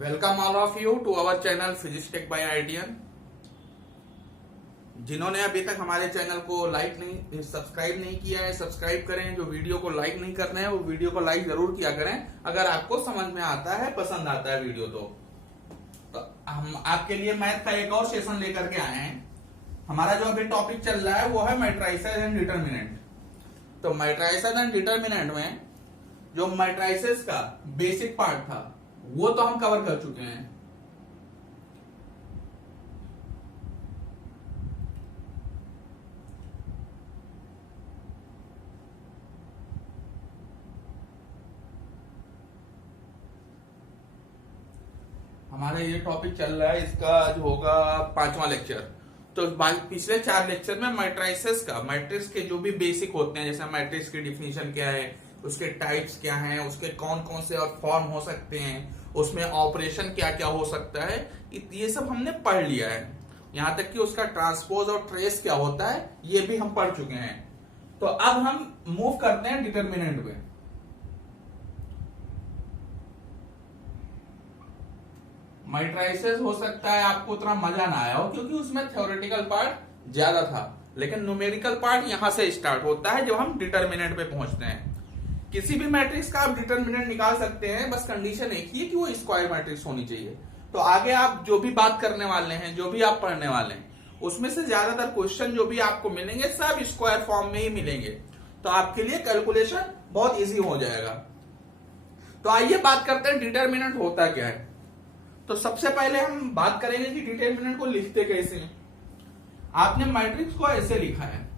Welcome all of you to our channel physics tech by ITN. जिन्होंने अभी तक हमारे चैनल को सब्सक्राइब नहीं किया है, सब्सक्राइब करें। जो वीडियो को लाइक नहीं करना है वो वीडियो को लाइक जरूर किया करें अगर आपको समझ में आता है, पसंद आता है वीडियो। तो हम आपके लिए मैथ का एक और सेशन लेकर के आए हैं। हमारा जो अभी टॉपिक चल रहा है वो है मैट्रिसेस एंड डिटर्मिनेंट। तो मैट्रिसेस एंड डिटर्मिनेंट में जो मैट्रिसेस का बेसिक पार्ट था वो तो हम कवर कर चुके हैं। हमारा ये टॉपिक चल रहा है, इसका आज होगा 5वां लेक्चर। तो पिछले 4 लेक्चर में मैट्रिसेस का, मैट्रिक्स के जो भी बेसिक होते हैं, जैसे मैट्रिक्स की डिफिनीशन क्या है, उसके टाइप्स क्या हैं, उसके कौन कौन से और फॉर्म हो सकते हैं, उसमें ऑपरेशन क्या क्या हो सकता है, ये सब हमने पढ़ लिया है। यहां तक कि उसका ट्रांसपोज और ट्रेस क्या होता है ये भी हम पढ़ चुके हैं। तो अब हम मूव करते हैं डिटर्मिनेंट में। मैट्रिसेस हो सकता है आपको उतना मजा ना आया हो क्योंकि उसमें थ्योरेटिकल पार्ट ज्यादा था, लेकिन न्यूमेरिकल पार्ट यहां से स्टार्ट होता है जब हम डिटर्मिनेंट पे पहुंचते हैं। किसी भी मैट्रिक्स का आप डिटर्मिनेंट निकाल सकते हैं, बस कंडीशन एक ही है कि वो स्क्वायर मैट्रिक्स होनी चाहिए। तो आगे आप जो भी बात करने वाले हैं, जो भी आप पढ़ने वाले हैं, उसमें से ज्यादातर क्वेश्चन जो भी आपको मिलेंगे सब स्क्वायर फॉर्म में ही मिलेंगे। तो आपके लिए कैलकुलेशन बहुत इजी हो जाएगा। तो आइए बात करते हैं डिटर्मिनेंट होता क्या है। तो सबसे पहले हम बात करेंगे कि डिटर्मिनेंट को लिखते कैसे हैं। आपने मैट्रिक्स को ऐसे लिखा है,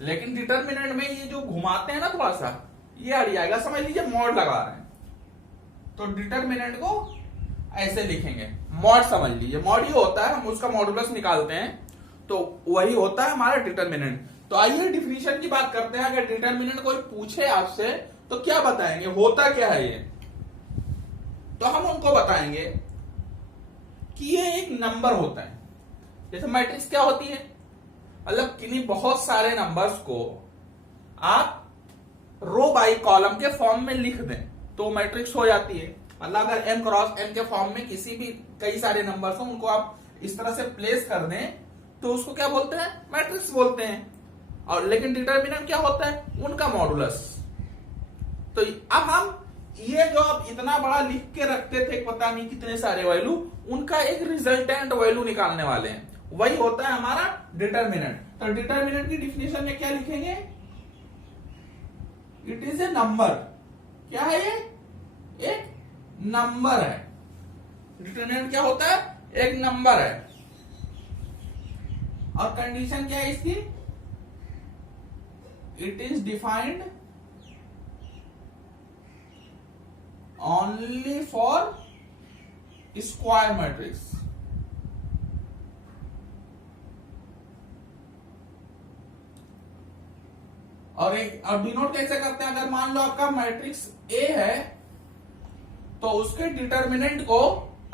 लेकिन डिटर्मिनेंट में ये जो घुमाते हैं ना थोड़ा सा, ये अड़ जाएगा। समझ लीजिए मॉड लगा रहे हैं, तो डिटर्मिनेंट को ऐसे लिखेंगे। मॉड समझ लीजिए, मॉड ये होता है, हम उसका मॉडुलस निकालते हैं, तो वही होता है हमारा डिटर्मिनेंट। तो आइए डिफिनीशन की बात करते हैं। अगर डिटर्मिनेंट कोई पूछे आपसे तो क्या बताएंगे, होता क्या है ये? तो हम उनको बताएंगे कि ये एक नंबर होता है। जैसे मैट्रिक्स क्या होती है, मतलब किन्हीं बहुत सारे नंबर्स को आप रो बाई कॉलम के फॉर्म में लिख दें तो मैट्रिक्स हो जाती है। मतलब अगर m क्रॉस n के फॉर्म में किसी भी कई सारे नंबर्स हो, उनको आप इस तरह से प्लेस कर दें तो उसको क्या बोलते हैं, मैट्रिक्स बोलते हैं। और लेकिन डिटर्मिनेंट क्या होता है, उनका मॉडुलस। तो अब हम ये जो आप इतना बड़ा लिख के रखते थे पता नहीं कितने सारे वैल्यू, उनका एक रिजल्टेंट वैल्यू निकालने वाले हैं, वही होता है हमारा डिटर्मिनेंट। तो डिटर्मिनेंट की डिफिनेशन में क्या लिखेंगे, इट इज ए नंबर। क्या है ये, एक नंबर है। डिटर्मिनेंट क्या होता है, एक नंबर है। और कंडीशन क्या है इसकी, it is defined only for square matrix। और डिनोट कैसे करते हैं, अगर मान लो आपका मैट्रिक्स ए है तो उसके डिटर्मिनेंट को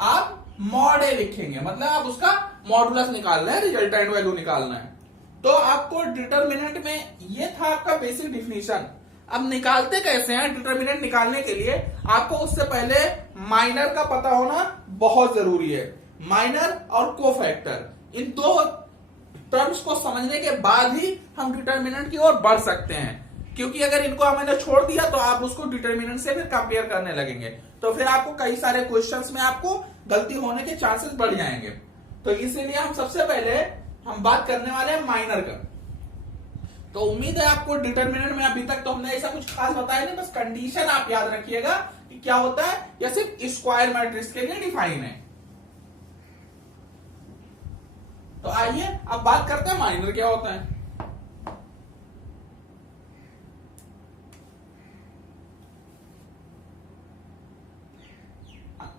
आप मॉड ए लिखेंगे, मतलब आप उसका मॉडुलस निकालना है, रिजल्टेंट वैल्यू निकालना है। तो आपको डिटर्मिनेंट में ये था आपका बेसिक डिफिनीशन। अब निकालते कैसे हैं, डिटर्मिनेंट निकालने के लिए आपको उससे पहले माइनर का पता होना बहुत जरूरी है। माइनर और कोफैक्टर, इन दो टर्म्स को समझने के बाद ही हम डिटर्मिनेंट की ओर बढ़ सकते हैं। क्योंकि अगर इनको हमने छोड़ दिया तो आप उसको डिटर्मिनेंट से फिर कंपेयर करने लगेंगे, तो फिर आपको कई सारे क्वेश्चंस में आपको गलती होने के चांसेस बढ़ जाएंगे। तो इसीलिए हम सबसे पहले हम बात करने वाले हैं माइनर का। तो उम्मीद है आपको डिटर्मिनेंट में अभी तक तो हमने ऐसा कुछ खास बताया नहीं, बस कंडीशन आप याद रखिएगा कि क्या होता है, या सिर्फ स्क्वायर मैट्रिक्स के लिए डिफाइन है। तो आइए अब बात करते हैं माइनर क्या होता है।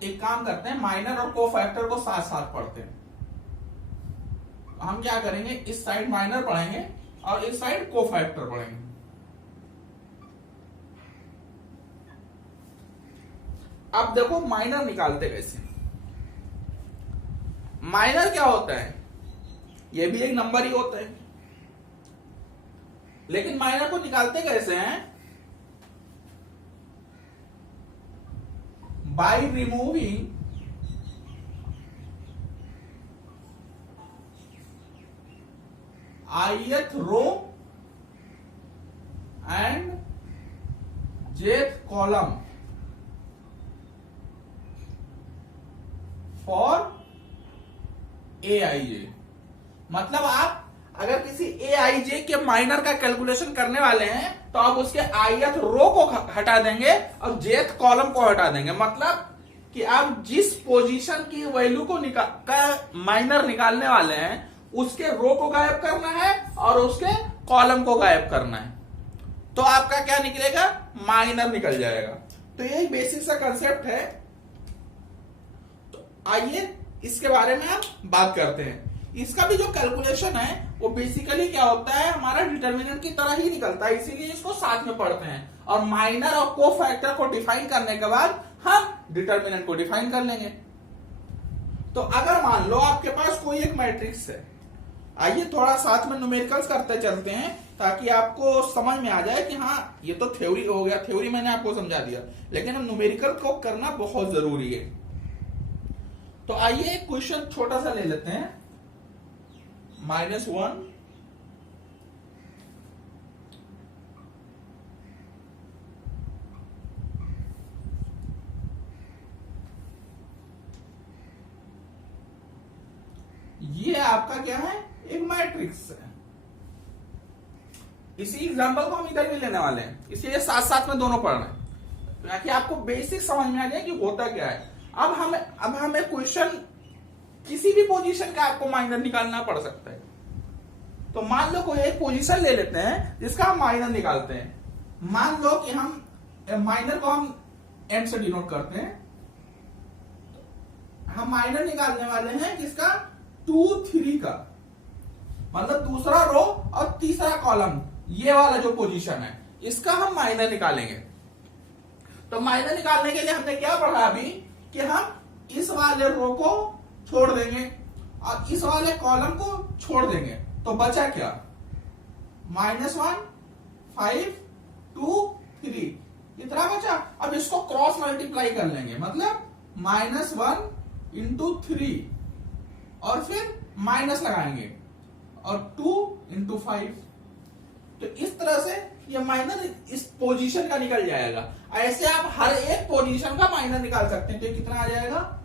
एक काम करते हैं, माइनर और कोफैक्टर को साथ साथ पढ़ते हैं। हम क्या करेंगे, इस साइड माइनर पढ़ेंगे और इस साइड कोफैक्टर पढ़ेंगे। अब देखो माइनर निकालते कैसे। माइनर क्या होता है, ये भी एक नंबर ही होता है, लेकिन माइनर को निकालते कैसे हैं, by removing ith row and jth column for aij। मतलब आप अगर किसी aij के माइनर का कैलकुलेशन करने वाले हैं तो आप उसके ith रो को हटा देंगे और jth कॉलम को हटा देंगे। मतलब कि आप जिस पोजीशन की वैल्यू को माइनर निकालने वाले हैं उसके रो को गायब करना है और उसके कॉलम को गायब करना है, तो आपका क्या निकलेगा, माइनर निकल जाएगा। तो यही बेसिक सा कंसेप्ट है। तो आइए इसके बारे में हम बात करते हैं। इसका भी जो कैलकुलेशन है वो बेसिकली क्या होता है, हमारा डिटर्मिनेंट की तरह ही निकलता है, इसीलिए इसको साथ में पढ़ते हैं। और माइनर और को फैक्टर को डिफाइन करने के बाद हम डिटर्मिनेंट को डिफाइन कर लेंगे। तो अगर मान लो आपके पास कोई एक मैट्रिक्स है, आइए थोड़ा साथ में न्यूमेरिकल्स करते चलते हैं ताकि आपको समझ में आ जाए कि हाँ ये तो थ्योरी हो गया, थ्योरी मैंने आपको समझा दिया, लेकिन हम न्यूमेरिकल को करना बहुत जरूरी है। तो आइए एक क्वेश्चन छोटा सा ले लेते हैं, -1 ये आपका क्या है, एक मैट्रिक्स है। इसी एग्जांपल को हम इधर भी लेने वाले हैं, इसलिए साथ साथ में दोनों पढ़ रहे हैं ताकि आपको बेसिक समझ में आ जाए कि होता क्या है। अब हमें क्वेश्चन किसी भी पोजीशन का आपको माइनर निकालना पड़ सकता है। तो मान लो कोई एक पोजीशन ले लेते हैं जिसका हम माइनर निकालते हैं। मान लो कि हम माइनर को हम एम से डिनोट करते हैं। हम माइनर निकालने वाले हैं किसका, 2 3 का, मतलब दूसरा रो और तीसरा कॉलम, ये वाला जो पोजीशन है इसका हम माइनर निकालेंगे। तो माइनर निकालने के लिए हमने क्या पढ़ा अभी कि हम इस वाले रो को छोड़ देंगे और इस वाले कॉलम को छोड़ देंगे, तो बचा क्या, -1 5 2 3, इतना बचा। अब इसको क्रॉस मल्टीप्लाई कर लेंगे, मतलब -1 × 3 और फिर माइनस लगाएंगे और 2 × 5। तो इस तरह से ये माइनर इस पोजीशन का निकल जाएगा। ऐसे आप हर एक पोजीशन का माइनर निकाल सकते हैं। तो ये कितना आ जाएगा,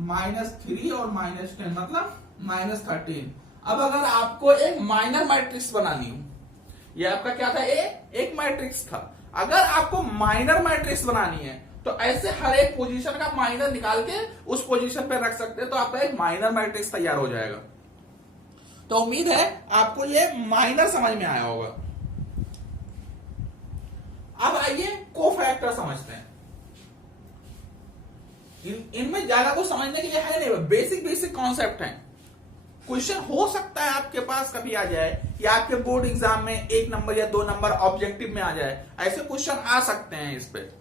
-3 और -10, मतलब -13। अब अगर आपको एक माइनर मैट्रिक्स बनानी हो, ये आपका क्या था, एक मैट्रिक्स था। अगर आपको माइनर मैट्रिक्स बनानी है तो ऐसे हर एक पोजीशन का माइनर निकाल के उस पोजीशन पे रख सकते हैं, तो आपका एक माइनर मैट्रिक्स तैयार हो जाएगा। तो उम्मीद है आपको ये माइनर समझ में आया होगा। अब आइए कोफैक्टर समझते हैं। इनमें ज्यादा कुछ समझने के लिए है नहीं, बेसिक कॉन्सेप्ट है। क्वेश्चन हो सकता है आपके पास कभी आ जाए या आपके बोर्ड एग्जाम में 1 नंबर या 2 नंबर ऑब्जेक्टिव में आ जाए, ऐसे क्वेश्चन आ सकते हैं इस पे।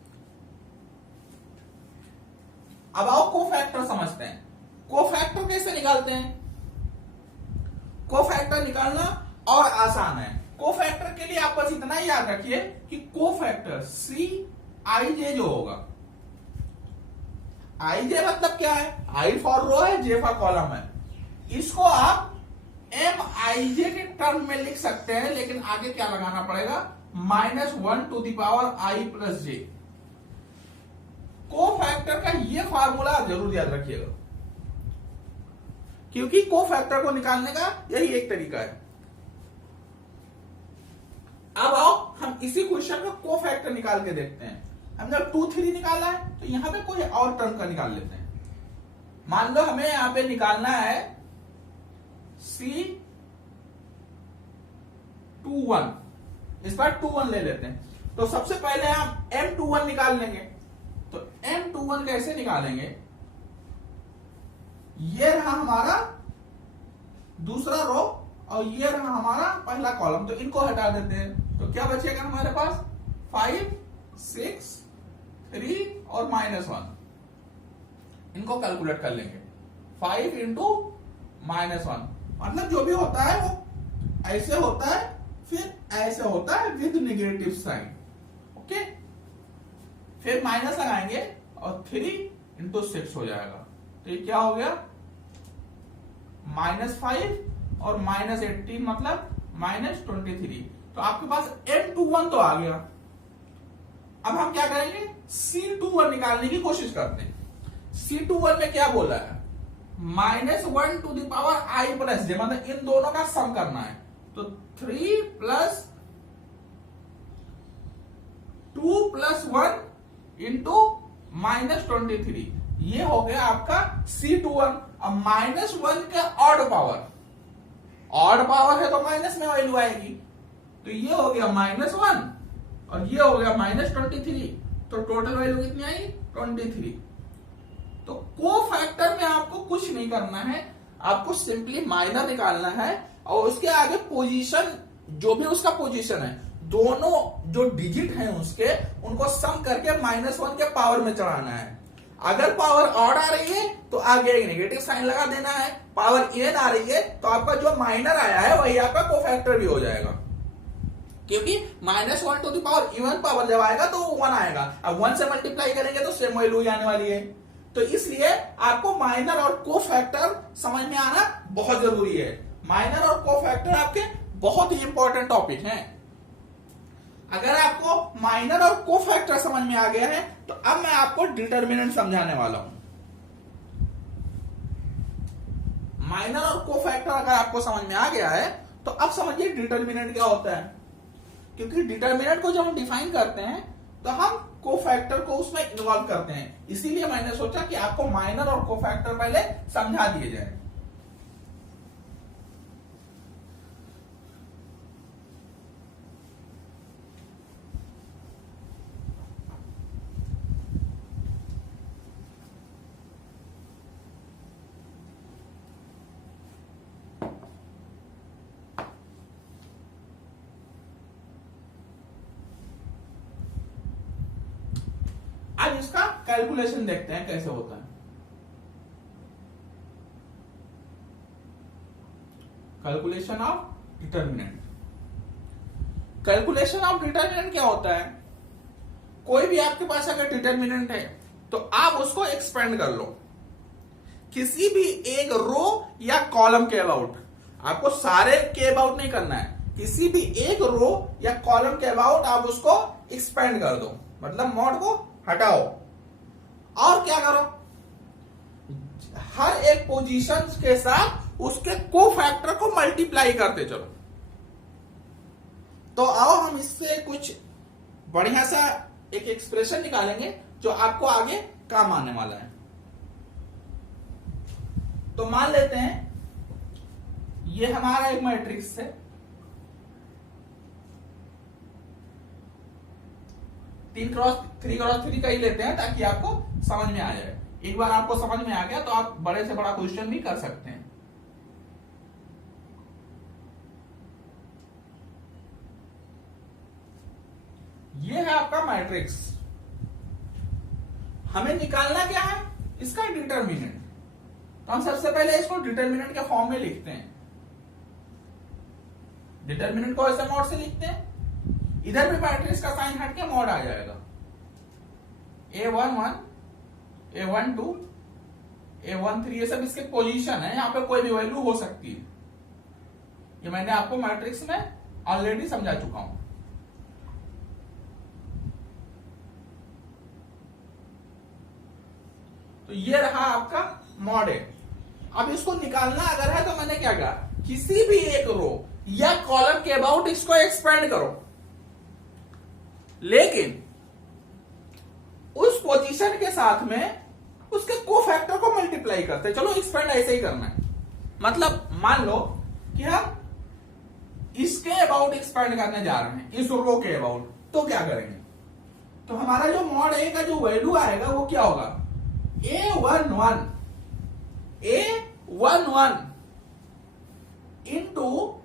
अब आओ कोफैक्टर समझते हैं। कोफैक्टर कैसे निकालते हैं, कोफैक्टर निकालना और आसान है। कोफैक्टर के लिए आप बस इतना ही याद रखिए कि कोफैक्टर Cij जो होगा, Ij मतलब क्या है, I फॉर रो है, J फॉर कॉलम है। इसको आप Mij के टर्म में लिख सकते हैं, लेकिन आगे क्या लगाना पड़ेगा, -1 to the power I plus j। Cofactor का ये फार्मूला आप जरूर याद रखिएगा, क्योंकि कोफैक्टर को निकालने का यही एक तरीका है। अब आओ हम इसी क्वेश्चन का कोफैक्टर निकाल के देखते हैं। हमने 2 3 निकाला है, तो यहां पे कोई और टर्म का निकाल लेते हैं। मान लो हमें यहां पे निकालना है C21, इस बार 21 ले लेते हैं। तो सबसे पहले हम M21 निकाल लेंगे। तो M21 कैसे निकालेंगे, ये रहा हमारा दूसरा रो और ये रहा हमारा पहला कॉलम, तो इनको हटा देते हैं। तो क्या बचेगा हमारे पास, 5 6 3 और -1। इनको कैलकुलेट कर लेंगे, 5 × -1, मतलब जो भी होता है वो ऐसे होता है, फिर ऐसे होता है विद नेगेटिव साइन। ओके, फिर माइनस लगाएंगे और 3 × 6 हो जाएगा। तो ये क्या हो गया, -5 और -18 मतलब -23। तो आपके पास M21 तो आ गया। अब हम क्या करेंगे, C21 निकालने की कोशिश करते हैं। C21 में क्या बोला है, -1 to the power I + j, मतलब इन दोनों का सम करना है। तो 3 + 2 + 1 × -23, ये हो गया आपका C21। अब -1 का ऑड पावर है तो माइनस में वैल्यू आएगी, तो ये हो गया -1 और ये हो गया -23, तो टोटल वैल्यू कितनी आई, 23। तो कोफैक्टर में आपको कुछ नहीं करना है, आपको सिंपली माइनर निकालना है और उसके आगे पोजीशन, जो भी उसका पोजीशन है, दोनों जो डिजिट हैं उसके, उनको सम करके -1 के पावर में चढ़ाना है। अगर पावर ऑड आ रही है तो आगे एक नेगेटिव साइन लगा देना है, पावर इवन आ रही है तो आपका जो माइनर आया है वही आपका कोफैक्टर भी हो जाएगा, क्योंकि -1 to the power even power जब आएगा तो 1 आएगा। अब 1 से मल्टीप्लाई करेंगे तो सेम वैल्यू आने वाली है। तो इसलिए आपको माइनर और कोफैक्टर समझ में आना बहुत जरूरी है। माइनर और कोफैक्टर आपके बहुत ही इंपॉर्टेंट टॉपिक हैं। अगर आपको माइनर और कोफैक्टर समझ में आ गया है तो अब मैं आपको डिटर्मिनेंट समझाने वाला हूं। माइनर और कोफैक्टर अगर आपको समझ में आ गया है तो अब समझिए डिटर्मिनेंट क्या होता है। क्योंकि डिटर्मिनेंट को जब हम डिफाइन करते हैं तो हम कोफैक्टर को उसमें इन्वॉल्व करते हैं, इसीलिए मैंने सोचा कि आपको माइनर और कोफैक्टर पहले समझा दिए जाए। आज इसका कैलकुलेशन देखते हैं कैसे होता है। Calculation of determinant. Calculation of determinant क्या होता है, कोई भी आपके पास अगर डिटर्मिनेंट है तो आप उसको एक्सपेंड कर लो किसी भी एक रो या कॉलम के अबाउट। आपको सारे के अबाउट नहीं करना है, किसी भी एक रो या कॉलम के अबाउट आप उसको एक्सपेंड कर दो, मतलब मॉड को हटाओ और क्या करो, हर एक पोजीशन के साथ उसके कोफैक्टर को मल्टीप्लाई करते चलो। तो आओ हम इससे कुछ बढ़िया सा एक एक्सप्रेशन निकालेंगे जो आपको आगे काम आने वाला है। तो मान लेते हैं ये हमारा एक मैट्रिक्स है, 3x3 का ही लेते हैं ताकि आपको समझ में आ जाए। एक बार आपको समझ में आ गया तो आप बड़े से बड़ा क्वेश्चन भी कर सकते हैं। ये है आपका मैट्रिक्स, हमें निकालना क्या है, इसका डिटर्मिनेंट। तो हम सबसे पहले इसको डिटर्मिनेंट के फॉर्म में लिखते हैं। डिटर्मिनेंट को ऐसे मॉड से लिखते हैं, इधर भी मैट्रिक्स का साइन हट के मॉड आ जाएगा। A11, A12, A13 ये सब इसके पोजीशन है, यहां पे कोई भी वैल्यू हो सकती है। ये मैंने आपको मैट्रिक्स में ऑलरेडी समझा चुका हूं। तो ये रहा आपका मॉड है। अब इसको निकालना अगर है तो मैंने क्या कहा, किसी भी एक रो या कॉलम के अबाउट इसको एक्सपेंड करो, लेकिन उस पोजीशन के साथ में उसके कोफैक्टर को मल्टीप्लाई करते चलो। एक्सपेंड ऐसे ही करना है, मतलब मान लो कि हम इसके अबाउट एक्सपेंड करने जा रहे हैं, इस रो के अबाउट, तो क्या करेंगे, तो हमारा जो मॉड ए का जो वैल्यू आएगा वो क्या होगा, A11 इंटू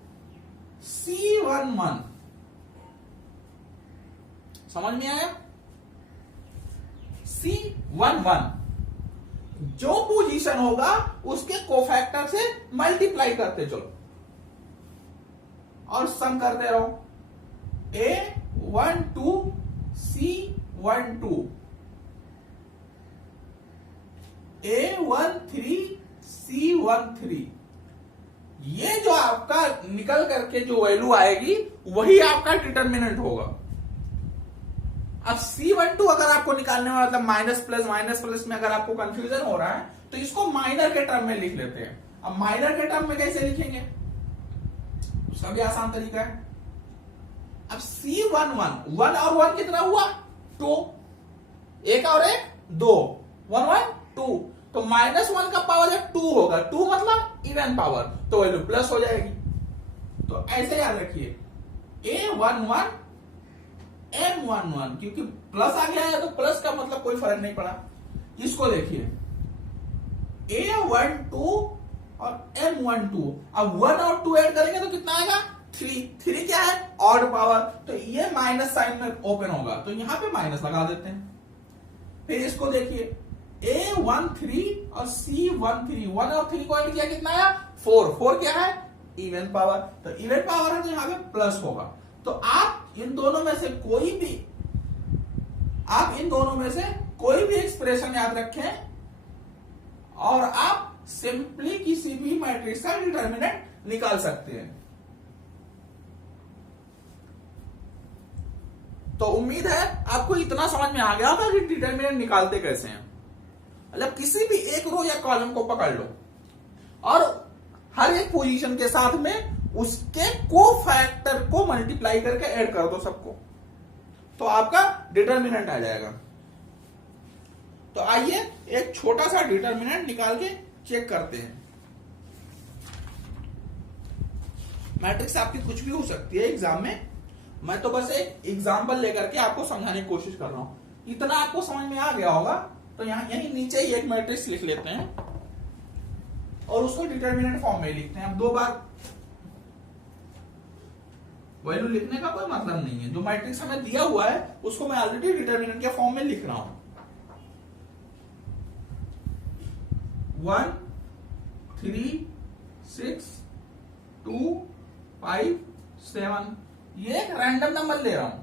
C11। समझ में आया, C11 जो पोजीशन होगा उसके कोफैक्टर से मल्टीप्लाई करते चलो और सम करते रहो। A12 C12 A13C13, ये जो आपका निकल करके जो वैल्यू आएगी वही आपका डिटर्मिनेंट होगा। अब C12 अगर आपको निकालने में मतलब माइनस प्लस में अगर आपको कंफ्यूजन हो रहा है तो इसको माइनर के टर्म में लिख लेते हैं। अब माइनर के टर्म में कैसे लिखेंगे, उसका भी आसान तरीका है। अब C11, 1 और 1 कितना हुआ 2, एक और एक 2, 1 1 2, तो -1 का पावर जब 2 होगा, 2 मतलब इवन पावर, तो वैल्यू प्लस हो जाएगी। तो ऐसे याद रखिए A11 M11, क्योंकि प्लस आ गया है तो प्लस का मतलब कोई फर्क नहीं पड़ा। इसको देखिए A12 और M12, अब 1 और 2 ऐड करेंगे तो कितना आएगा 3 क्या है ऑड पावर, तो ये माइनस साइन में ओपन होगा, तो यहां पे माइनस लगा देते हैं। फिर इसको देखिए A13 और C13, 1 और 3 को ऐड किया कितना आया 4 क्या है इवन पावर, तो इवन पावर है तो यहां पे प्लस होगा। तो आप इन दोनों में से कोई भी एक्सप्रेशन याद रखें और आप सिंपली किसी भी मैट्रिक्स का डिटर्मिनेंट निकाल सकते हैं। तो उम्मीद है आपको इतना समझ में आ गया होगा कि डिटर्मिनेंट निकालते कैसे हैं। मतलब किसी भी एक रो या कॉलम को पकड़ लो और हर एक पोजीशन के साथ में उसके कोफैक्टर को मल्टीप्लाई करके ऐड कर दो सबको, तो आपका डिटर्मिनेंट आ जाएगा। तो आइए एक छोटा सा डिटर्मिनेंट निकाल के चेक करते हैं। मैट्रिक्स आपकी कुछ भी हो सकती है एग्जाम में, मैं तो बस एक एग्जाम्पल लेकर के आपको समझाने की कोशिश कर रहा हूं। इतना आपको समझ में आ गया होगा तो यहां यही नीचे ही एक मैट्रिक्स लिख लेते हैं और उसको डिटर्मिनेंट फॉर्म में लिखते हैं। अब 2 बार वैल्यू लिखने का कोई मतलब नहीं है, जो मैट्रिक्स हमें दिया हुआ है उसको मैं ऑलरेडी डिटर्मिनेंट के फॉर्म में लिख रहा हूं। 1 3 6 2 5 7, ये एक रैंडम नंबर ले रहा हूं।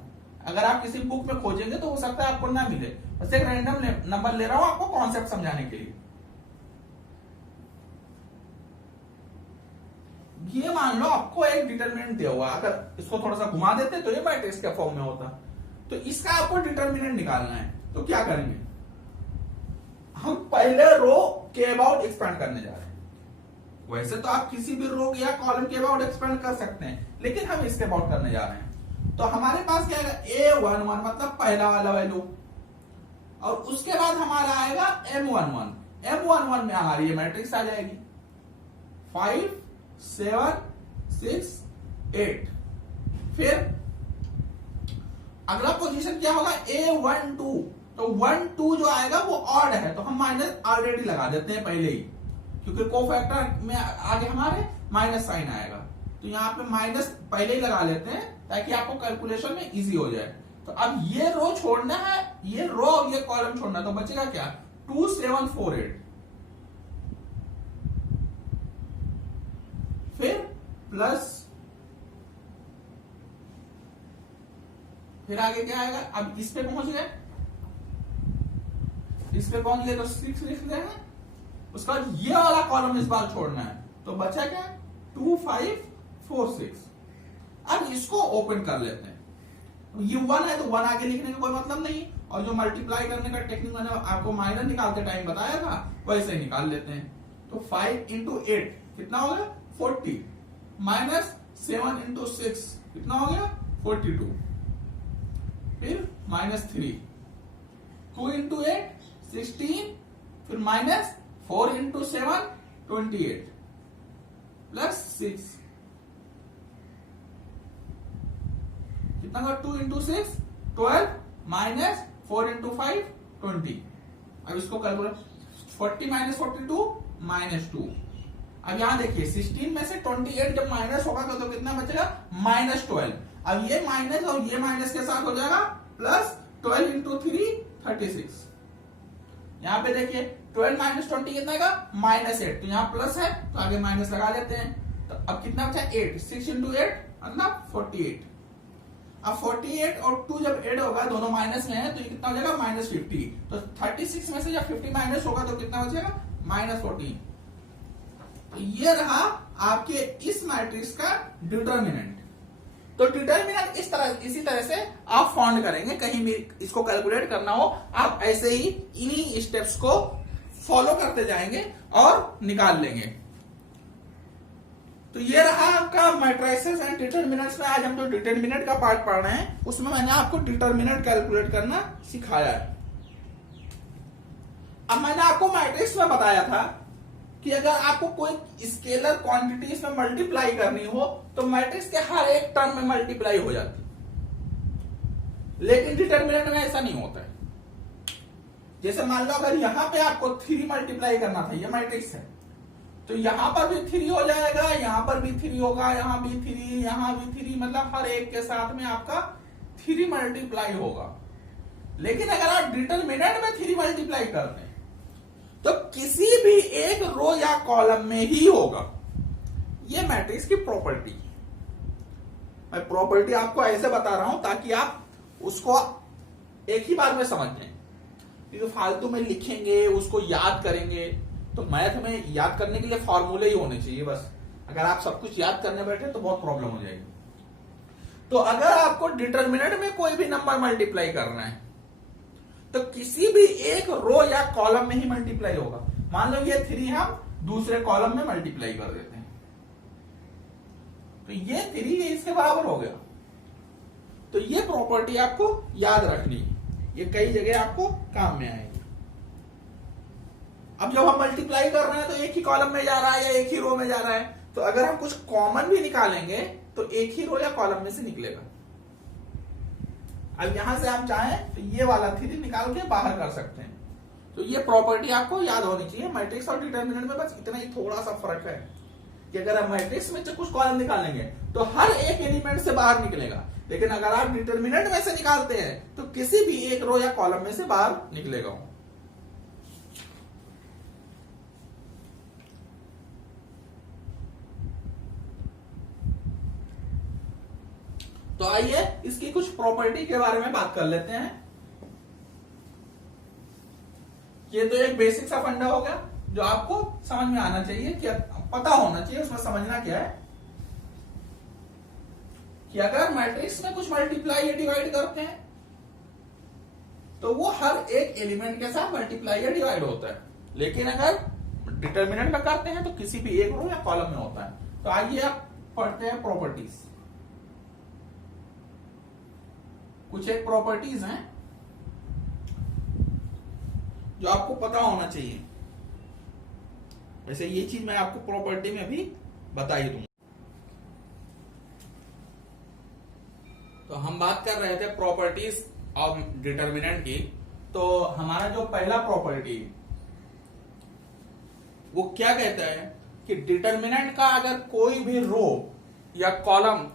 अगर आप किसी बुक में खोजेंगे तो हो सकता है आपको ना मिले, बस एक रैंडम नंबर ले रहा हूं आपको कॉन्सेप्ट समझाने के लिए। ये मान लो आपको एक डिटर्मिनेंट दिया हुआ, अगर इसको थोड़ा सा घुमा देते तो ये मैट्रिक्स के फॉर्म में होता। तो इसका आपको डिटर्मिनेंट निकालना है, तो क्या करेंगे, हम पहले रो के अबाउट एक्सपेंड करने जा रहे हैं। वैसे तो आप किसी भी रो या कॉलम के अबाउट एक्सपेंड कर सकते हैं, लेकिन हम इसके अबाउट करने जा रहे हैं। तो हमारे पास क्या है A11 मतलब पहला वाला वैल्यू, और उसके बाद हमारा आएगा M11 में हमारी ये मैट्रिक्स आ जाएगी 5 7 6 8। फिर अगला पोजीशन क्या होगा A12, तो 1 2 जो आएगा वो ऑड है, तो हम माइनस ऑलरेडी लगा देते हैं पहले ही, क्योंकि कोफैक्टर में आगे हमारे माइनस साइन आएगा, तो यहां पे माइनस पहले ही लगा लेते हैं ताकि आपको कैलकुलेशन में इजी हो जाए। तो अब ये रो छोड़ना है, ये रो और ये कॉलम छोड़ना है, तो बचेगा क्या 2 7 4 8। फिर प्लस, फिर आगे क्या आएगा, अब इस पे पहुंच गए, इस पे पहुंच गए तो 6 लिख रहे हैं, उसका ये वाला कॉलम इस बार छोड़ना है, तो बचा क्या 2 5 4 6। अब इसको ओपन कर लेते हैं, ये 1 है तो 1 आगे लिखने का कोई मतलब नहीं, और जो मल्टीप्लाई करने का टेक्निक मैंने आपको माइनर निकालते टाइम बताया था वैसे ही निकाल लेते हैं। तो 5 into 8 कितना हो गया 40, माइनस 7 into 6 कितना हो गया 42, फिर माइनस 3, 2 into 8 16, फिर माइनस 4 into 7 28, प्लस 6 कितना का 2 into 6 12, माइनस 4 into 5 20। अब इसको कैलकुलेट 40 माइनस 42 माइनस 2। अब यहां देखिए 16 में से 28 जब माइनस होगा तो कितना बचेगा माइनस 12। अब ये माइनस और ये माइनस के साथ हो जाएगा प्लस 12 into 3 36। यहां पे देखिए 12 माइनस 20 कितना का माइनस 8, तो यहां प्लस है तो आगे माइनस लगा लेते हैं। तो अब कितना बचा 8, 6 into 8 मतलब 48। अब 48 और 2 जब ऐड होगा, दोनों माइनस में है, तो ये कितना हो जाएगा -50। तो 36 में से जब 50 माइनस होगा तो कितना बचेगा -14। तो ये रहा आपके इस मैट्रिक्स का डिटर्मिनेंट। तो डिटर्मिनेंट इसी तरह से आप फाउंड करेंगे, कहीं भी इसको कैलकुलेट करना हो आप ऐसे ही इन्हीं स्टेप्स को फॉलो करते जाएंगे और निकाल लेंगे। तो ये रहा आपका मैट्रिसेस एंड डिटर्मिनेंट्स में। आज हम जो डिटर्मिनेंट का पार्ट पढ़ रहे हैं उसमें मैंने आपको डिटर्मिनेंट कैलकुलेट करना सिखाया है। अब मैंने आपको मैट्रिक्स में बताया था कि अगर आपको कोई स्केलर क्वांटिटीज में मल्टीप्लाई करनी हो तो मैट्रिक्स के हर एक टर्म में मल्टीप्लाई हो जाती, लेकिन डिटर्मिनेंट में ऐसा नहीं होता है। जैसे मान लो अगर यहां पे आपको 3 मल्टीप्लाई करना था, ये मैट्रिक्स है, तो यहां पर भी 3 हो जाएगा, यहां पर भी 3 होगा, यहां भी 3, यहां भी 3, मतलब हर एक के साथ में आपका 3 मल्टीप्लाई होगा। लेकिन अगर आप डिटर्मिनेंट में 3 मल्टीप्लाई करते हैं तो किसी भी एक रो या कॉलम में ही होगा। ये मैट्रिक्स की प्रॉपर्टी। मैं प्रॉपर्टी आपको ऐसे बता रहा हूं ताकि आप उसको एक ही बार में समझ लें, क्योंकि फालतू में लिखेंगे उसको याद करेंगे तो मैथ में याद करने के लिए फॉर्मूले ही होने चाहिए बस। अगर आप सब कुछ याद करने बैठे तो बहुत प्रॉब्लम हो जाएगी। तो अगर आपको डिटर्मिनेंट में कोई भी नंबर मल्टीप्लाई करना है तो किसी भी एक रो या कॉलम में ही मल्टीप्लाई होगा। मान लो ये 3 हम दूसरे कॉलम में मल्टीप्लाई कर देते हैं तो ये 3 ये इसके बराबर हो गया। तो ये प्रॉपर्टी आपको याद रखनी है, ये कई जगह आपको काम में आएगी। अब जब हम मल्टीप्लाई कर रहे हैं तो एक ही कॉलम में जा रहा है या एक ही रो में जा रहा है, तो अगर हम कुछ कॉमन भी निकालेंगे तो एक ही रो या कॉलम में से निकलेगा। अब यहां से हम चाहें तो ये वाला 3 निकाल के बाहर कर सकते हैं। तो ये प्रॉपर्टी आपको याद होनी चाहिए। मैट्रिक्स और डिटर्मिनेंट में बस इतना ही थोड़ा सा फर्क है कि अगर हम मैट्रिक्स में से कुछ कॉलम निकालेंगे तो हर एक एलिमेंट से बाहर निकलेगा, लेकिन अगर आप डिटर्मिनेंट में से निकालते हैं तो किसी भी एक रो या कॉलम में से बाहर निकलेगा। तो आइए इसकी कुछ प्रॉपर्टी के बारे में बात कर लेते हैं। ये तो एक बेसिक सा फंडा हो गया जो आपको समझ में आना चाहिए, कि पता होना चाहिए, उसमें समझना क्या है कि अगर मैट्रिक्स में कुछ मल्टीप्लाई या डिवाइड करते हैं तो वो हर एक एलिमेंट के साथ मल्टीप्लाई या डिवाइड होता है, लेकिन अगर डिटर्मिनेंट में करते हैं तो किसी भी एक रो या कॉलम में होता है। तो आइए आप पढ़ते हैं प्रॉपर्टीज। कुछ एक प्रॉपर्टीज हैं जो आपको पता होना चाहिए। वैसे ये चीज मैं आपको प्रॉपर्टी में भी बता ही दूंगा। तो हम बात कर रहे थे प्रॉपर्टीज ऑफ डिटर्मिनेंट की। तो हमारा जो पहला प्रॉपर्टी वो क्या कहता है कि डिटर्मिनेंट का अगर कोई भी रो या कॉलम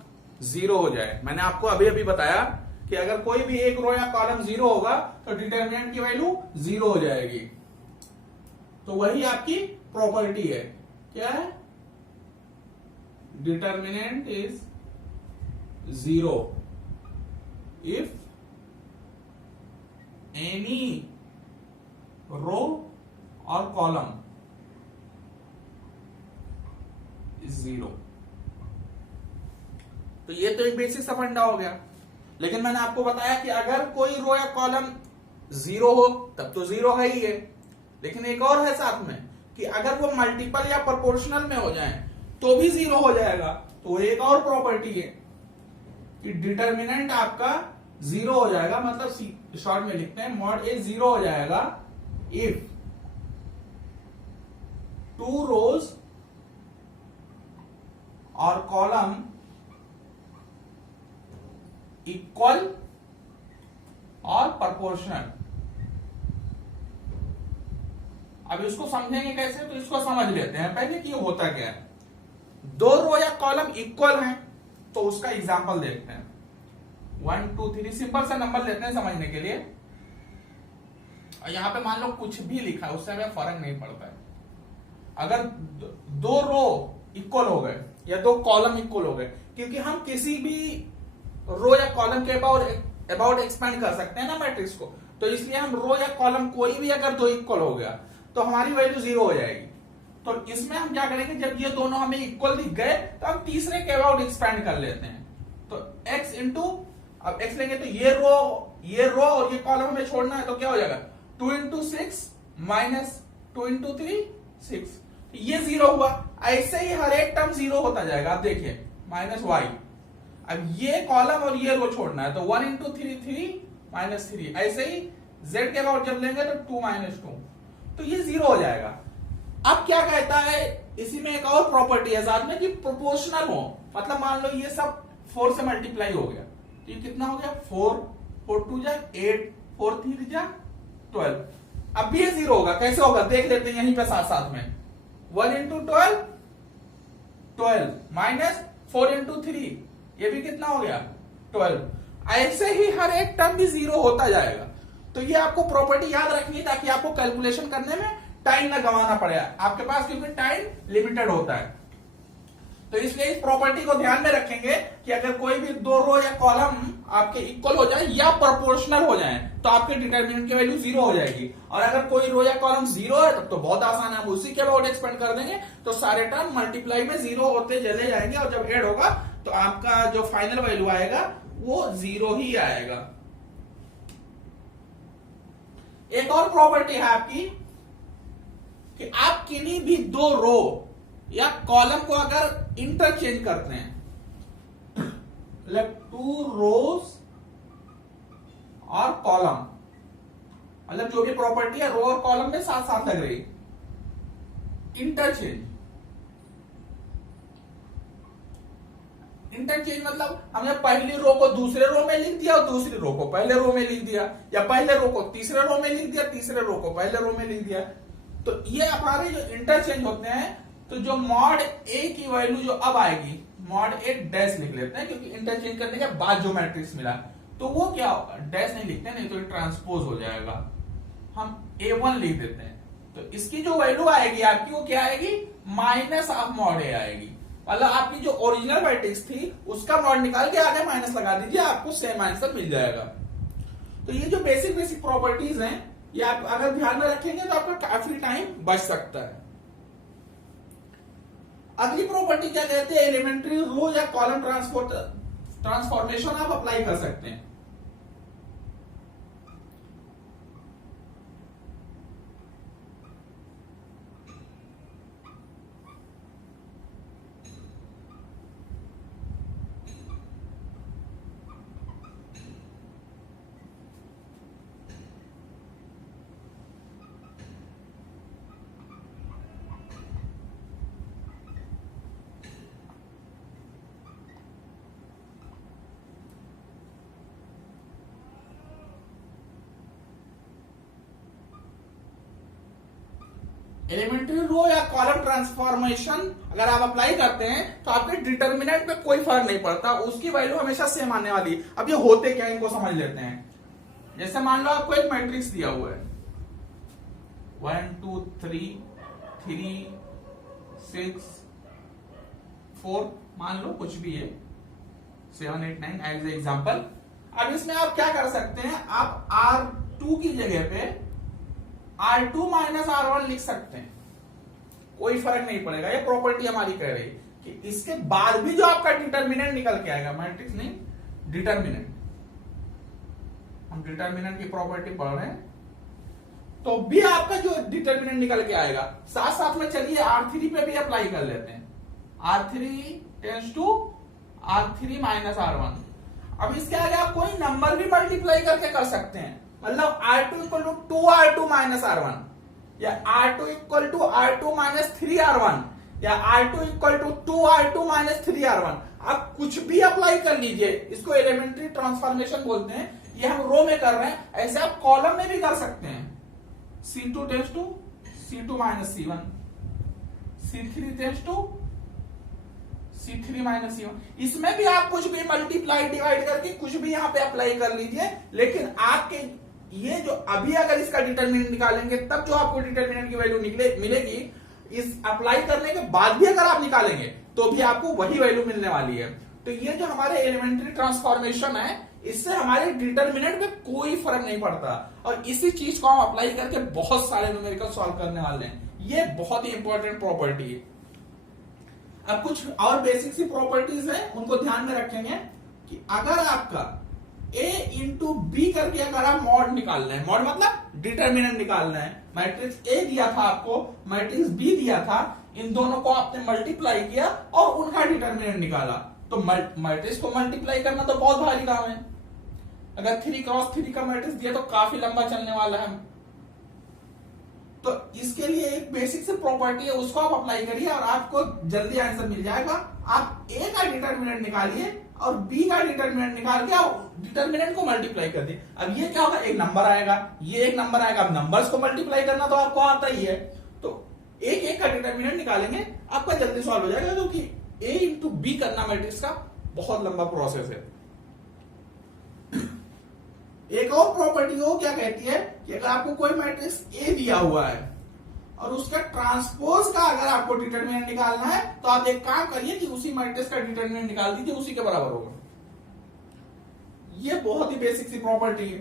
0 हो जाए। मैंने आपको अभी अभी बताया कि अगर कोई भी एक रो या कॉलम 0 होगा तो डिटर्मिनेंट की वैल्यू 0 हो जाएगी। तो वही आपकी प्रॉपर्टी है। क्या है? Determinant is 0 if any row और कॉलम इज 0। तो ये तो एक बेसिक सा फंडा हो गया। लेकिन मैंने आपको बताया कि अगर कोई रो या कॉलम 0 हो तब तो 0 है ही है, लेकिन एक और है साथ में कि अगर वो मल्टीपल या प्रोपोर्शनल में हो जाए तो भी 0 हो जाएगा। तो एक और प्रॉपर्टी है कि डिटर्मिनेंट आपका 0 हो जाएगा, मतलब शॉर्ट में लिखते हैं मॉड ए 0 हो जाएगा इफ 2 रोज और कॉलम इक्वल और प्रोपोर्शनल। अब इसको समझेंगे कैसे, तो इसको समझ लेते हैं पहले कि ये होता क्या है। 2 रो या कॉलम इक्वल हैं तो उसका एग्जांपल देखते हैं। 1 2 3 सिंपल सा नंबर लेते हैं समझने के लिए। और यहां पे मान लो कुछ भी लिखा है उससे हमें फर्क नहीं पड़ता है। अगर 2 रो इक्वल हो गए या 2 कॉलम इक्वल हो गए, क्योंकि हम किसी भी रो या कॉलम के अबाउट एक्सपेंड कर सकते हैं ना मैट्रिक्स को, तो इसलिए हम रो या कॉलम कोई भी अगर दो इक्वल हो गया तो हमारी वैल्यू 0 हो जाएगी। तो इसमें हम क्या करेंगे, जब ये दोनों हमें इक्वल दिख गए तो हम तीसरे के अबाउट एक्सपेंड कर लेते हैं। तो x इंटू, अब x लेंगे तो ये रो और ये कॉलम हमें छोड़ना है, तो क्या हो जाएगा 2 इंटू 6 माइनस 2 इंटू 3 6, ये 0 हुआ। ऐसे ही हर एक टर्म 0 होता जाएगा। आप देखिए माइनस वाई, अब ये कॉलम और ये रो छोड़ना है तो 1 इंटू 3 3 माइनस 3, ऐसे ही z के अबाउट जब लेंगे तो 2 माइनस 2, तो ये 0 हो जाएगा। अब क्या कहता है, इसी में एक और प्रॉपर्टी है साथ में कि प्रोपोर्शनल हो, मतलब मान लो ये सब 4 से मल्टीप्लाई हो गया तो ये कितना हो गया 4 4 2 जा 8 4 3 जा 12, अब भी ये 0 होगा। कैसे होगा देख लेते हैं यहीं पे साथ साथ में, 1 इंटू 12 12 माइनस 4 इंटू 3, ये भी कितना हो गया 12। ऐसे ही हर एक टर्म भी 0 होता जाएगा। तो ये आपको प्रॉपर्टी याद रखनी है ताकि आपको कैलकुलेशन करने में टाइम ना गंवाना पड़े आपके पास, क्योंकि टाइम लिमिटेड होता है। तो इसलिए इस प्रॉपर्टी को ध्यान में रखेंगे कि अगर कोई भी दो रो या कॉलम आपके इक्वल हो जाए या प्रोपोर्शनल हो जाए तो आपके डिटरमिनेंट की वैल्यू 0 हो जाएगी। और अगर कोई रो या कॉलम 0 है तब तो बहुत आसान है, हम उसी के अबाउट एक्सपेंड कर देंगे तो सारे टर्म मल्टीप्लाई में 0 होते चले जाएंगे और जब ऐड होगा तो आपका जो फाइनल वैल्यू आएगा वो 0 ही आएगा। एक और प्रॉपर्टी है आपकी कि आप किन्हीं भी दो रो या कॉलम को अगर इंटरचेंज करते हैं, मतलब 2 रोज और कॉलम, मतलब जो भी प्रॉपर्टी है रो और कॉलम में साथ साथ लग रही, इंटरचेंज मतलब हमने पहली रो को दूसरे रो में लिख दिया और दूसरी रो को पहले रो में लिख दिया, या पहले रो को तीसरे रो में लिख दिया, तीसरे रो को पहले रो में लिख दिया। तो ये हमारे जो इंटरचेंज होते हैं, तो जो मॉड ए की वैल्यू जो अब आएगी मॉड ए डैश लिख लेते हैं, क्योंकि इंटरचेंज करने के बाद जो मैट्रिक्स मिला तो वो क्या होगा, डैश नहीं लिखते, नहीं तो ट्रांसपोज हो जाएगा, हम A1 लिख देते हैं। तो इसकी जो वैल्यू आएगी आपकी वो क्या आएगी, माइनस ऑफ मॉड ए आएगी। मतलब आपकी जो ओरिजिनल मैट्रिक्स थी उसका मॉड निकाल के आगे माइनस लगा दीजिए, आपको सेम आंसर मिल जाएगा। तो ये जो बेसिक बेसिक प्रॉपर्टीज हैं ये आप अगर ध्यान में रखेंगे तो आपका काफी टाइम बच सकता है। अगली प्रॉपर्टी क्या कहते हैं, एलिमेंट्री रो या कॉलम ट्रांसफॉर्मेशन आप अप्लाई कर सकते हैं। एलिमेंट्री रो या कॉलम ट्रांसफॉर्मेशन अगर आप अप्लाई करते हैं तो आपके डिटर्मिनेंट पे कोई फर्क नहीं पड़ता, उसकी वैल्यू हमेशा सेम आने वाली है। अब ये होते क्या, इनको समझ लेते हैं। जैसे मान लो आपको एक मैट्रिक्स दिया हुआ है 1 2 3 3 6 4, मान लो कुछ भी है 7 8 9 एज एग्जाम्पल। अब इसमें आप क्या कर सकते हैं, आप R2 की जगह पे R2 माइनस R1 लिख सकते हैं, कोई फर्क नहीं पड़ेगा। ये प्रॉपर्टी हमारी कह रही है कि इसके बाद भी जो आपका डिटर्मिनेंट निकल के आएगा, मैट्रिक्स नहीं डिटर्मिनेंट, हम डिटर्मिनेंट की प्रॉपर्टी पढ़ रहे हैं, तो भी आपका जो डिटर्मिनेंट निकल के आएगा साथ साथ में चलिए R3 पे भी अप्लाई कर लेते हैं, R3 tense to R3 minus R1। अब इसके आगे आप कोई नंबर भी मल्टीप्लाई करके कर सकते हैं, मतलब R2 equal to 2R2 minus R1, या R2 equal to R2 minus 3R1, या R2 equal to 2R2 minus 3R1। आप कुछ भी अप्लाई कर लीजिए, इसको एलिमेंट्री ट्रांसफॉर्मेशन बोलते हैं। ये हम रो में कर रहे हैं, ऐसे आप कॉलम में भी कर सकते हैं। C2 tends to C2 minus C1, C3 tends to C3 minus C1। इसमें भी आप कुछ भी मल्टीप्लाई डिवाइड करके कुछ भी यहां पे अप्लाई कर लीजिए, लेकिन आपके ये जो अभी अगर इसका डिटरमिनेंट निकालेंगे तब जो आपको डिटरमिनेंट की वैल्यू मिलेगी, इस अप्लाई करने के बाद भी अगर आप निकालेंगे तो भी आपको वही वैल्यू मिलने वाली है। तो ये जो हमारे एलिमेंट्री ट्रांसफॉर्मेशन है, इससे हमारे डिटर्मिनेंट में कोई फर्क नहीं पड़ता, और इसी चीज को हम अप्लाई करके बहुत सारे न्यूमेरिकल सॉल्व करने वाले हैं। ये बहुत ही इंपॉर्टेंट प्रॉपर्टी है। अब कुछ और बेसिक सी प्रॉपर्टीज हैं, उनको ध्यान में रखेंगे कि अगर आपका a इंटू बी करके अगर आप मॉड निकालना है, मॉड मतलब डिटर्मिनेंट निकालना है, मैट्रिक्स ए दिया था आपको, मैट्रिक्स बी दिया था, इन दोनों को आपने मल्टीप्लाई किया और उनका डिटर्मिनेंट निकाला, तो मैट्रिक्स को मल्टीप्लाई करना तो बहुत भारी काम है। अगर 3 क्रॉस 3 का मैट्रिक्स दिया तो काफी लंबा चलने वाला है। तो इसके लिए एक बेसिक से प्रॉपर्टी है, उसको आप अप्लाई करिए और आपको जल्दी आंसर मिल जाएगा। आप ए का डिटर्मिनेंट निकालिए और बी का डिटर्मिनेंट निकाल के आप डिटर्मिनेंट को मल्टीप्लाई कर दिए। अब ये क्या होगा, एक नंबर आएगा, ये एक नंबर आएगा। अब नंबर्स को मल्टीप्लाई करना तो आपको आता ही है, तो एक एक का डिटर्मिनेंट निकालेंगे, आपका जल्दी सॉल्व हो जाएगा, क्योंकि ए इंटू बी करना मैट्रिक्स का बहुत लंबा प्रोसेस है। एक और प्रॉपर्टी वो क्या कहती है कि अगर आपको कोई मैट्रिक्स ए दिया हुआ है और उसका ट्रांसपोज का अगर आपको डिटर्मिनेंट निकालना है, तो आप एक काम करिए कि उसी मैट्रिक्स का डिटर्मिनेंट निकाल दीजिए, उसी के बराबर होगा। ये बहुत ही बेसिक सी प्रॉपर्टी है।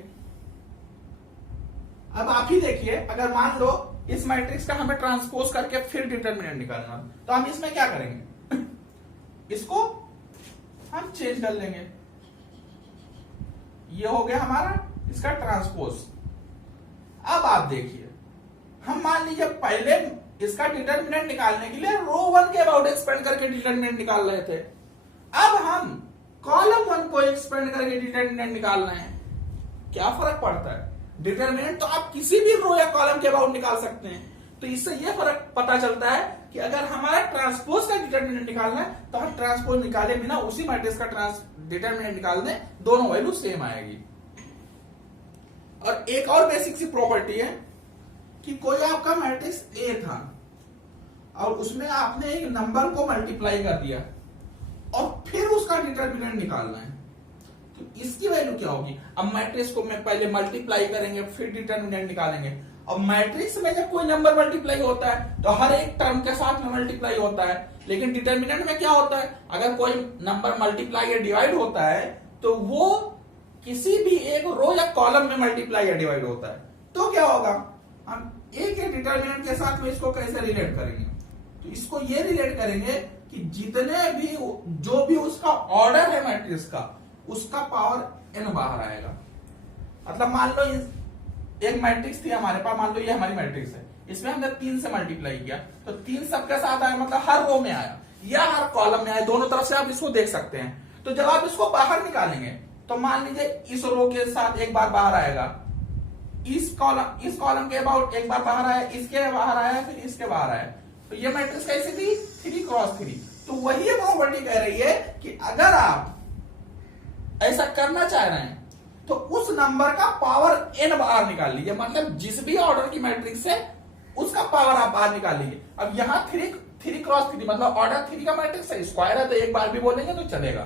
अब आप ही देखिए, अगर मान लो इस मैट्रिक्स का हमें ट्रांसपोज करके फिर डिटर्मिनेंट निकालना, तो हम इसमें क्या करेंगे, इसको हम चेंज कर लेंगे। ये हो गया हमारा इसका ट्रांसपोज। अब आप देखिए, हम मान लीजिए पहले इसका डिटर्मिनेंट निकालने के लिए रो 1 के अबाउट एक्सपेंड करके डिटर्मिनेंट निकाल रहे थे। अब हम कॉलम 1 को एक्सपेंड करके डिटर्मिनेंट निकालना है। क्या फर्क पड़ता है, डिटर्मिनेंट तो आप किसी भी रो या कॉलम के अबाउट निकाल सकते हैं। तो इससे यह फर्क पता चलता है कि अगर हमारा ट्रांसपोज का डिटर्मिनेंट निकालना है, तो हम ट्रांसपोज निकाले बिना उसी मैट्रिक्स का डिटर्मिनेंट निकाल दें, दोनों वैल्यू सेम आएगी। और एक और बेसिक सी प्रॉपर्टी है कि कोई आपका मैट्रिक्स ए था और उसमें आपने एक नंबर को मल्टीप्लाई कर दिया और फिर उसका डिटर्मिनेंट निकालना है, तो इसकी वैल्यू क्या होगी। अब मैट्रिक्स को मैं पहले मल्टीप्लाई करेंगे, फिर डिटर्मिनेंट निकालेंगे। अब मैट्रिक्स में जब कोई नंबर मल्टीप्लाई होता है तो हर एक टर्म के साथ में मल्टीप्लाई होता है, लेकिन डिटर्मिनेंट में क्या होता है, अगर कोई नंबर मल्टीप्लाई या डिवाइड होता है तो वो किसी भी एक रो या कॉलम में मल्टीप्लाई या डिवाइड होता है। तो क्या होगा, हम ए के डिटर्मिनेंट के साथ में इसको कैसे रिलेट करेंगे, तो इसको ये रिलेट करेंगे कि जितने भी जो भी उसका ऑर्डर है मैट्रिक्स का, उसका पावर n बाहर आएगा। मतलब मान लो एक मैट्रिक्स थी हमारे पास, मान लो ये हमारी मैट्रिक्स है, इसमें हमने 3 से मल्टीप्लाई किया, तो 3 सबके साथ आया, मतलब हर रो में आया या हर कॉलम में आया, दोनों तरफ से आप इसको देख सकते हैं। तो जब आप इसको बाहर निकालेंगे तो मान लीजिए इस रो के साथ एक बार बाहर आएगा, इस कॉलम के अबाउट एक बार बाहर आया, इसके बाहर आया, फिर इसके बाहर आया, तो ये मैट्रिक्स कैसी थी, 3 क्रॉस 3। तो वही प्रॉपर्टी कह रही है कि अगर आप ऐसा करना चाह रहे हैं तो उस नंबर का पावर n बाहर निकाल लीजिए, मतलब जिस भी ऑर्डर की मैट्रिक्स है उसका पावर आप बाहर निकाल लीजिए। अब यहां 3 क्रॉस 3 मतलब ऑर्डर 3 का मैट्रिक्स है, स्क्वायर है, तो एक बार भी बोलेंगे तो चलेगा।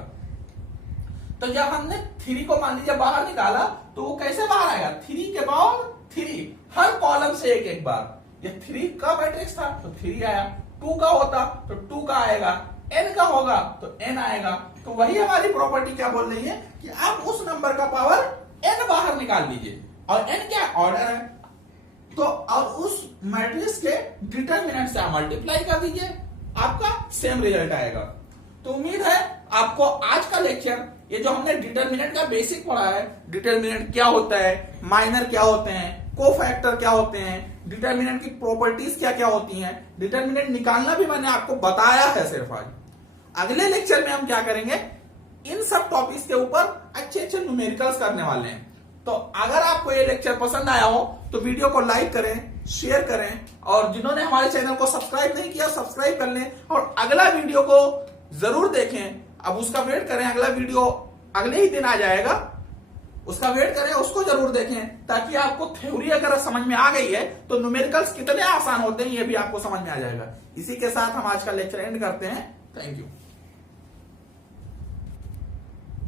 तो जब हमने 3 को मान लीजिए बाहर निकाला, तो वो कैसे बाहर आएगा, 3 के पावर 3, हर कॉलम से एक बार। ये 3 का मैट्रिक्स था तो 3 आया, 2 का होता तो 2 का आएगा, n का होगा तो n आएगा। तो वही हमारी प्रॉपर्टी क्या बोल रही है कि आप उस नंबर का पावर n बाहर निकाल लीजिए, और n क्या ऑर्डर है, तो और उस मैट्रिक्स के डिटर्मिनेंट से आप मल्टीप्लाई कर दीजिए, आपका सेम रिजल्ट आएगा। तो उम्मीद है आपको आज का लेक्चर, ये जो हमने डिटर्मिनेंट का बेसिक पढ़ा है, डिटर्मिनेंट क्या होता है, माइनर क्या होते हैं, कोफैक्टर क्या होते हैं, डिटर्मिनेंट की प्रॉपर्टीज क्या क्या होती हैं, डिटर्मिनेंट निकालना भी मैंने आपको बताया है सिर्फ आज। अगले लेक्चर में हम क्या करेंगे, इन सब टॉपिक्स के ऊपर अच्छे अच्छे न्यूमेरिकल्स करने वाले हैं। तो अगर आपको ये लेक्चर पसंद आया हो तो वीडियो को लाइक करें, शेयर करें, और जिन्होंने हमारे चैनल को सब्सक्राइब नहीं किया सब्सक्राइब कर लें, और अगला वीडियो को जरूर देखें। अब उसका वेट करें, अगला वीडियो अगले ही दिन आ जाएगा, उसका वेट करें, उसको जरूर देखें, ताकि आपको थ्योरी अगर समझ में आ गई है तो न्यूमेरिकल्स कितने आसान होते हैं ये भी आपको समझ में आ जाएगा। इसी के साथ हम आज का लेक्चर एंड करते हैं। Thank you.